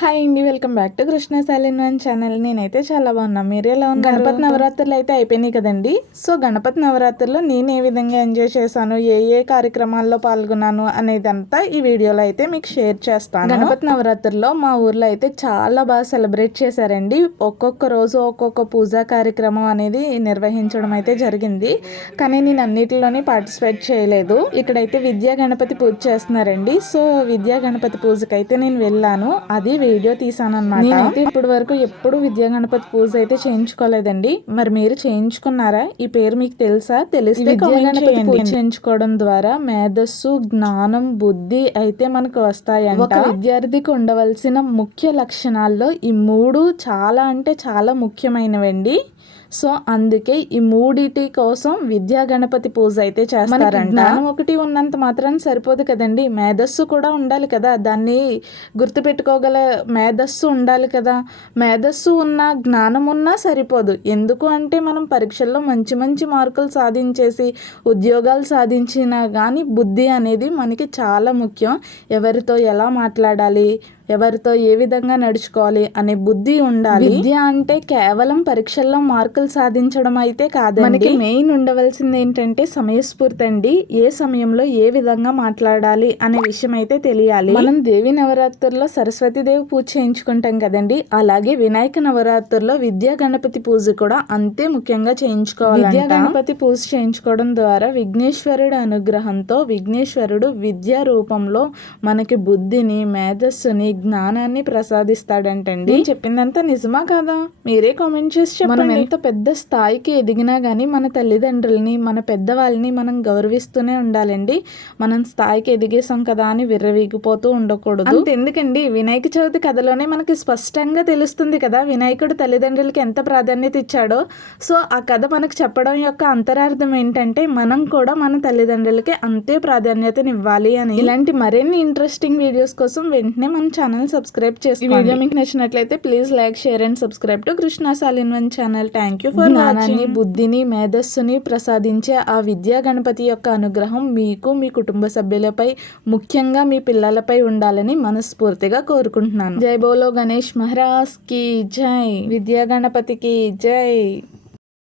Hi అండి welcome back to Krishna సాలిన్ one channel. నేనైతే చాలా బాగున్నా. మీరు ఎలా ఉన్నారు? గణపతి నవరాత్రులు అయితే అయిపోయినాయి కదండి. సో గణపతి నవరాత్రుల్లో నేను ఏ విధంగా ఎంజాయ్ చేశాను? ఏ ఏ కార్యక్రమాల్లో పాల్గొన్నాను అనేదంతా ఈ వీడియోలో అయితే మీకు షేర్ చేస్తాను. గణపతి నవరాత్రుల్లో మా ఊర్లో అయితే చాలా బాగా సెలబ్రేట్ చేశారండి. ఒక్కొక్క రోజు ఒక్కొక్క పూజా కార్యక్రమం అనేది నిర్వహించడం అయితే జరిగింది. కానీ నేను అన్నిటిలోనే పార్టిసిపేట్ చేయలేదు. ఇక్కడైతే విద్యా గణపతి పూజ చేస్తున్నారండి. సో విద్యా గణపతి పూజకి అయితే నేను వెళ్ళాను. అది వీడియో తీసాను అనమాట నేనైతే ఇప్పటి వరకు ఎప్పుడు విద్యా గణపతి పూజ అయితే చేయించుకోలేదండి. మరి మీరు చేయించుకున్నారా? ఈ పేరు మీకు తెలుసా? తెలిస్తే చేయించుకోవడం ద్వారా మేధస్సు జ్ఞానం బుద్ధి అయితే మనకు వస్తాయంట. ఒక విద్యార్థికి ఉండవలసిన ముఖ్య లక్షణాల్లో ఈ మూడు చాలా అంటే చాలా ముఖ్యమైనవండి. సో అందుకే ఈ మూడిటి కోసం విద్యా గణపతి పూజ అయితే చేస్తారంట. జ్ఞానం ఒకటి ఉన్నంత మాత్రం సరిపోదు కదండి. మేధస్సు కూడా ఉండాలి కదా. దాన్ని గుర్తుపెట్టుకోగల మేధస్సు ఉండాలి కదా. మేధస్సు ఉన్న జ్ఞానం ఉన్నా సరిపోదు. ఎందుకు అంటే మనం పరీక్షల్లో మంచి మంచి మార్కులు సాధించేసి ఉద్యోగాలు సాధించినా కానీ బుద్ధి అనేది మనకి చాలా ముఖ్యం. ఎవరితో ఎలా మాట్లాడాలి ఎవరితో ఏ విధంగా నడుచుకోవాలి అనే బుద్ధి ఉండాలి. విద్య అంటే కేవలం పరీక్షల్లో మార్కులు సాధించడం అయితే కాదు మనకి మెయిన్ ఉండవలసింది ఏంటంటే సమయస్ఫూర్తి అండి. ఏ సమయంలో ఏ విధంగా మాట్లాడాలి అనే విషయం అయితే తెలియాలి. మనం దేవి నవరాత్రుల్లో సరస్వతీదేవి పూజ చేయించుకుంటాం కదండి. అలాగే వినాయక నవరాత్రుల్లో విద్యా గణపతి పూజ కూడా అంతే ముఖ్యంగా చేయించుకోవాలి విద్యా గణపతి పూజ చేయించుకోవడం ద్వారా విఘ్నేశ్వరుడు అనుగ్రహంతో విఘ్నేశ్వరుడు విద్యా రూపంలో మనకి బుద్ధిని మేధస్సుని జ్ఞానాన్ని ప్రసాదిస్తాడంటండి. చెప్పిందంతా నిజమా కాదా? మీరే కామెంట్ చేసి మనం ఎంత పెద్ద స్థాయికి ఎదిగినా గానీ మన తల్లిదండ్రుల్ని మన పెద్దవాళ్ళని మనం గౌరవిస్తూనే ఉండాలండి. మనం స్థాయికి ఎదిగేసాం కదా అని విర్రవీగిపోతూ ఉండకూడదు. ఎందుకండి వినాయక చవితి కథలోనే మనకి స్పష్టంగా తెలుస్తుంది కదా వినాయకుడు తల్లిదండ్రులకి ఎంత ప్రాధాన్యత ఇచ్చాడో. సో ఆ కథ మనకు చెప్పడం యొక్క అంతరార్థం ఏంటంటే మనం కూడా మన తల్లిదండ్రులకి అంతే ప్రాధాన్యతనివ్వాలి అని. ఇలాంటి మరిన్ని ఇంట్రెస్టింగ్ వీడియోస్ కోసం వెంటనే మన ఛానల్ సబ్స్క్రైబ్ చేసి వీడియో మీకు నచ్చినట్లయితే please like share and subscribe to Krishna సాలిన్ one channel thank you for జ్ఞానాన్ని బుద్ధిని మేధస్సుని ప్రసాదించే ఆ విద్యా గణపతి యొక్క అనుగ్రహం మీకు మీ కుటుంబ సభ్యులపై ముఖ్యంగా మీ పిల్లలపై ఉండాలని మనస్ఫూర్తిగా కోరుకుంటున్నాను. జై బోలో గణేష్ మహారాజ్కి జై. విద్యా గణపతికి జై.